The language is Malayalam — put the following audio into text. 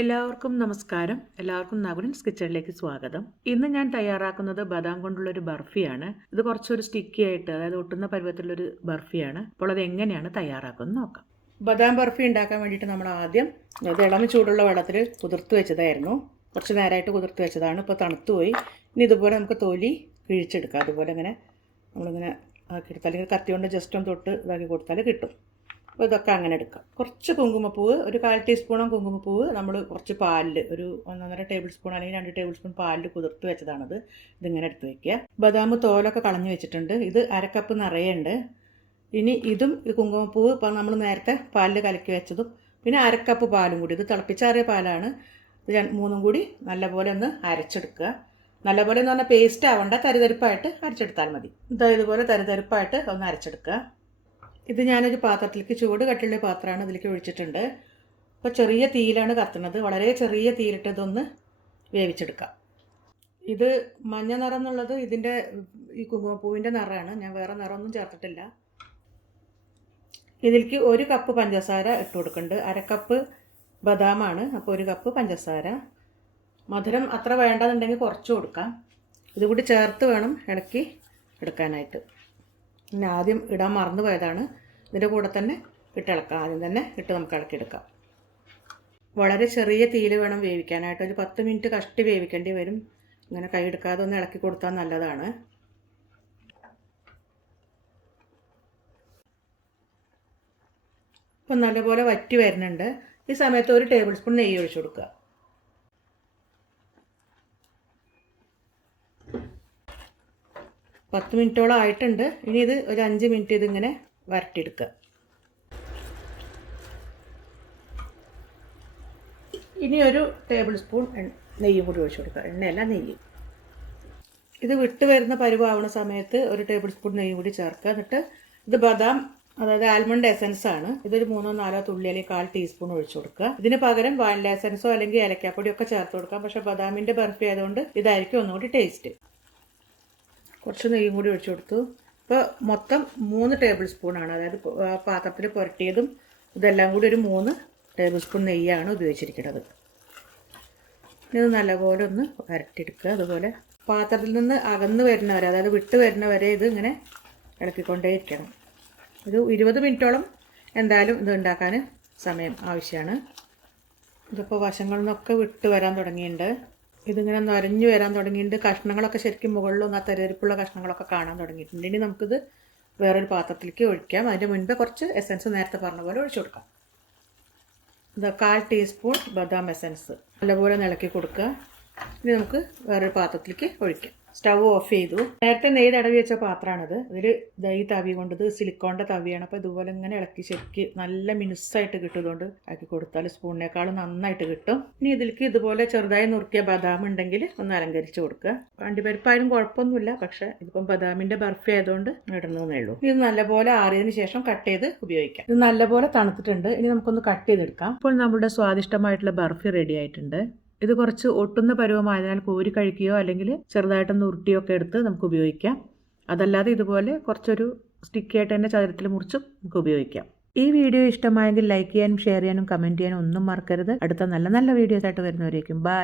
എല്ലാവർക്കും നമസ്കാരം. എല്ലാവർക്കും നകുലൻസ് കിച്ചണിലേക്ക് സ്വാഗതം. ഇന്ന് ഞാൻ തയ്യാറാക്കുന്നത് ബദാം കൊണ്ടുള്ളൊരു ബർഫിയാണ്. ഇത് കുറച്ചൊരു സ്റ്റിക്കി ആയിട്ട്, അതായത് ഒട്ടുന്ന പരുവത്തിലുള്ളൊരു ബർഫിയാണ്. അപ്പോൾ അത് എങ്ങനെയാണ് തയ്യാറാക്കുന്നത് നോക്കാം. ബദാം ബർഫി ഉണ്ടാക്കാൻ വേണ്ടിയിട്ട് നമ്മൾ ആദ്യം അത് ഇളം ചൂടുള്ള വെള്ളത്തിൽ കുതിർത്ത് വെച്ചതായിരുന്നു. കുറച്ച് നേരമായിട്ട് കുതിർത്ത് വെച്ചതാണ്. ഇപ്പോൾ തണുത്തുപോയി. ഇനി ഇതുപോലെ നമുക്ക് തൊലി കിഴിച്ചെടുക്കാം. അതുപോലെ ഇങ്ങനെ നമ്മളിങ്ങനെ ആക്കിയെടുത്താൽ, അല്ലെങ്കിൽ കത്തി കൊണ്ട് ജസ്റ്റ് ഒന്ന് തൊട്ട് ഇതാക്കി കൊടുത്താൽ കിട്ടും. അപ്പോൾ ഇതൊക്കെ അങ്ങനെ എടുക്കാം. കുറച്ച് കുങ്കുമപ്പൂവ്, ഒരു 1/4 ടീസ്പൂണോ കുങ്കുമപ്പൂവ് നമ്മൾ കുറച്ച് പാലിൽ, ഒരു 1.5 ടേബിൾ സ്പൂൺ അല്ലെങ്കിൽ 2 ടേബിൾ സ്പൂൺ പാലിൽ കുതിർത്ത് വെച്ചതാണത്. ഇതിങ്ങനെ എടുത്ത് വയ്ക്കുക. ബദാം തോലൊക്കെ കളഞ്ഞ് വെച്ചിട്ടുണ്ട്. ഇത് 1/2 കപ്പ് നിറയുണ്ട്. ഇനി ഇതും ഈ കുങ്കുമപ്പൂവ് ഇപ്പോൾ നമ്മൾ നേരത്തെ പാലിൽ കലക്കി വെച്ചതും പിന്നെ 1/2 കപ്പ് പാലും കൂടി, ഇത് തിളപ്പിച്ചാറിയ പാലാണ്. ഇത് മൂന്നും കൂടി നല്ലപോലെ ഒന്ന് അരച്ചെടുക്കുക. നല്ലപോലെ എന്ന് പറഞ്ഞാൽ പേസ്റ്റ് ആവണ്ട, തരിതരിപ്പായിട്ട് അരച്ചെടുത്താൽ മതി. ഇതുപോലെ തരിതരിപ്പായിട്ട് ഒന്ന് അരച്ചെടുക്കുക. ഇത് ഞാനൊരു പാത്രത്തിലേക്ക്, ചൂട് കട്ടിയുള്ള പാത്രമാണ്, ഇതിലേക്ക് ഒഴിച്ചിട്ടുണ്ട്. അപ്പോൾ ചെറിയ തീയിലാണ് കത്തുന്നത്. വളരെ ചെറിയ തീയിലിട്ട് ഇതൊന്ന് വേവിച്ചെടുക്കാം. ഇത് മഞ്ഞ നിറം എന്നുള്ളത് ഇതിൻ്റെ ഈ കുങ്കുമപ്പൂവിൻ്റെ നിറമാണ്. ഞാൻ വേറെ നിറമൊന്നും ചേർത്തിട്ടില്ല. ഇതിലേക്ക് 1 കപ്പ് പഞ്ചസാര ഇട്ട് കൊടുക്കുന്നുണ്ട്. 1/2 കപ്പ് ബദാമാണ്, അപ്പോൾ 1 കപ്പ് പഞ്ചസാര. മധുരം അത്ര വേണ്ടെന്നുണ്ടെങ്കിൽ കുറച്ച് കൊടുക്കാം. ഇതുകൂടി ചേർത്ത് വേണം ഇളക്കി എടുക്കാനായിട്ട്. പിന്നെ ആദ്യം ഇടാൻ മറന്നു പോയതാണ്. ഇതിൻ്റെ കൂടെ തന്നെ ഇളക്കാം. ആദ്യം തന്നെ ഇട്ട് നമുക്ക് ഇളക്കിയെടുക്കാം. വളരെ ചെറിയ തീയിൽ വേണം വേവിക്കാനായിട്ട്. ഒരു 10 മിനിറ്റ് കഷ്ടി വേവിക്കേണ്ടി വരും. ഇങ്ങനെ കൈ എടുക്കാതെ ഒന്ന് ഇളക്കി കൊടുത്താൽ നല്ലതാണ്. ഇപ്പം നല്ലപോലെ വറ്റി വരുന്നുണ്ട്. ഈ സമയത്ത് 1 ടേബിൾ സ്പൂൺ നെയ്യ് ഒഴിച്ചു കൊടുക്കുക. പത്ത് മിനിറ്റോളം ആയിട്ടുണ്ട്. ഇനി ഇത് ഒരു 5 മിനിറ്റ് ഇതിങ്ങനെ വരട്ടിയെടുക്കുക. ഇനി 1 ടേബിൾ സ്പൂൺ നെയ്യും കൂടി ഒഴിച്ചു കൊടുക്കുക. എണ്ണയല്ല, നെയ്യ്. ഇത് വിട്ട് വരുന്ന പരുവാവുന്ന സമയത്ത് 1 ടേബിൾ സ്പൂൺ നെയ്യും കൂടി ചേർക്കുക. എന്നിട്ട് ഇത് ബദാം, അതായത് ആൽമണ്ട് എസൻസ് ആണ്. ഇതൊരു 3-4 തുള്ളി അല്ലെങ്കിൽ 1/4 ടീസ്പൂൺ ഒഴിച്ചു കൊടുക്കുക. ഇതിന് പകരം വാനില എസൻസോ അല്ലെങ്കിൽ ഏലക്കാപ്പൊടിയോ ഒക്കെ ചേർത്ത് കൊടുക്കാം. പക്ഷേ ബദാമിൻ്റെ ബർഫി ആയതുകൊണ്ട് ഇതായിരിക്കും ഒന്നുകൂടി ടേസ്റ്റ്. കുറച്ച് നെയ്യും കൂടി ഒഴിച്ചു കൊടുത്തു. ഇപ്പോൾ മൊത്തം 3 ടേബിൾ സ്പൂണാണ്, അതായത് പാത്രത്തിൽ പുരട്ടിയതും ഇതെല്ലാം കൂടി ഒരു 3 ടേബിൾ സ്പൂൺ നെയ്യാണ് ഉപയോഗിച്ചിരിക്കുന്നത്. ഇത് നല്ലപോലെ ഒന്ന് വരട്ടിയെടുക്കുക. അതുപോലെ പാത്രത്തിൽ നിന്ന് അകന്ന് വരുന്നവരെ, അതായത് വിട്ട് വരുന്നവരെ ഇത് ഇങ്ങനെ ഇളക്കിക്കൊണ്ടേയിരിക്കണം. ഒരു 20 മിനിറ്റോളം എന്തായാലും ഇത് ഉണ്ടാക്കാൻ സമയം ആവശ്യമാണ്. ഇതിപ്പോൾ വശങ്ങളിൽ നിന്നൊക്കെ വിട്ട് വരാൻ തുടങ്ങിയിട്ടുണ്ട്. ഇതിങ്ങനെ നരഞ്ഞു വരാൻ തുടങ്ങിയിട്ടുണ്ട്. കഷ്ണങ്ങളൊക്കെ ശരിക്കും മുകളിലൊന്ന് ആ തരിതരിപ്പുള്ള കഷ്ണങ്ങളൊക്കെ കാണാൻ തുടങ്ങിയിട്ടുണ്ട്. ഇനി നമുക്കിത് വേറൊരു പാത്രത്തിലേക്ക് ഒഴിക്കാം. അതിൻ്റെ മുൻപ് കുറച്ച് എസൻസ് നേരത്തെ പറഞ്ഞ പോലെ ഒഴിച്ചു കൊടുക്കാം. ഇത് 1/4 ടീസ്പൂൺ ബദാം എസൻസ് നല്ലപോലെ ഇളക്കി കൊടുക്കുക. ഇനി നമുക്ക് വേറൊരു പാത്രത്തിലേക്ക് ഒഴിക്കാം. സ്റ്റൗ ഓഫ് ചെയ്തു. നേരത്തെ നെയ്യ് തടവി വെച്ച പാത്രമാണിത്. ഇതിൽ ഈ തവി കൊണ്ടത് സിലിക്കോണിൻ്റെ തവിയാണ്. അപ്പോൾ ഇതുപോലെ ഇങ്ങനെ ഇളക്കി ശരിക്ക് നല്ല മിനുസായിട്ട് കിട്ടും. ഇതുകൊണ്ട് ആക്കി കൊടുത്താൽ സ്പൂണിനേക്കാളും നന്നായിട്ട് കിട്ടും. ഇനി ഇതിലേക്ക് ഇതുപോലെ ചെറുതായി നുറുക്കിയ ബദാം ഉണ്ടെങ്കിൽ ഒന്ന് അലങ്കരിച്ച് കൊടുക്കുക. അണ്ടിപ്പരിപ്പായാലും കുഴപ്പമൊന്നുമില്ല, പക്ഷേ ഇതിപ്പം ബദാമിൻ്റെ ബർഫി ആയതുകൊണ്ട് ഇടുന്നതേ ഉള്ളൂ. ഇത് നല്ലപോലെ ആറിയതിന് ശേഷം കട്ട് ചെയ്ത് ഉപയോഗിക്കാം. ഇത് നല്ലപോലെ തണുത്തിട്ടുണ്ട്. ഇനി നമുക്കൊന്ന് കട്ട് ചെയ്തെടുക്കാം. ഇപ്പോൾ നമ്മുടെ സ്വാദിഷ്ടമായിട്ടുള്ള ബർഫി റെഡി ആയിട്ടുണ്ട്. ഇത് കുറച്ച് ഒട്ടുന്ന പരുവമായതിനാൽ കോരി കഴിക്കുകയോ അല്ലെങ്കിൽ ചെറുതായിട്ടൊന്ന് ഉരുട്ടിയോ ഒക്കെ എടുത്ത് നമുക്ക് ഉപയോഗിക്കാം. അതല്ലാതെ ഇതുപോലെ കുറച്ചൊരു സ്റ്റിക്കി ആയിട്ട് തന്നെ ചതുരത്തിൽ മുറിച്ചും നമുക്ക് ഉപയോഗിക്കാം. ഈ വീഡിയോ ഇഷ്ടമായെങ്കിൽ ലൈക്ക് ചെയ്യാനും ഷെയർ ചെയ്യാനും കമൻറ്റ് ചെയ്യാനും ഒന്നും മറക്കരുത്. അടുത്ത നല്ല നല്ല വീഡിയോസ് ആയിട്ട് വരുന്നവരേക്കും ബൈ.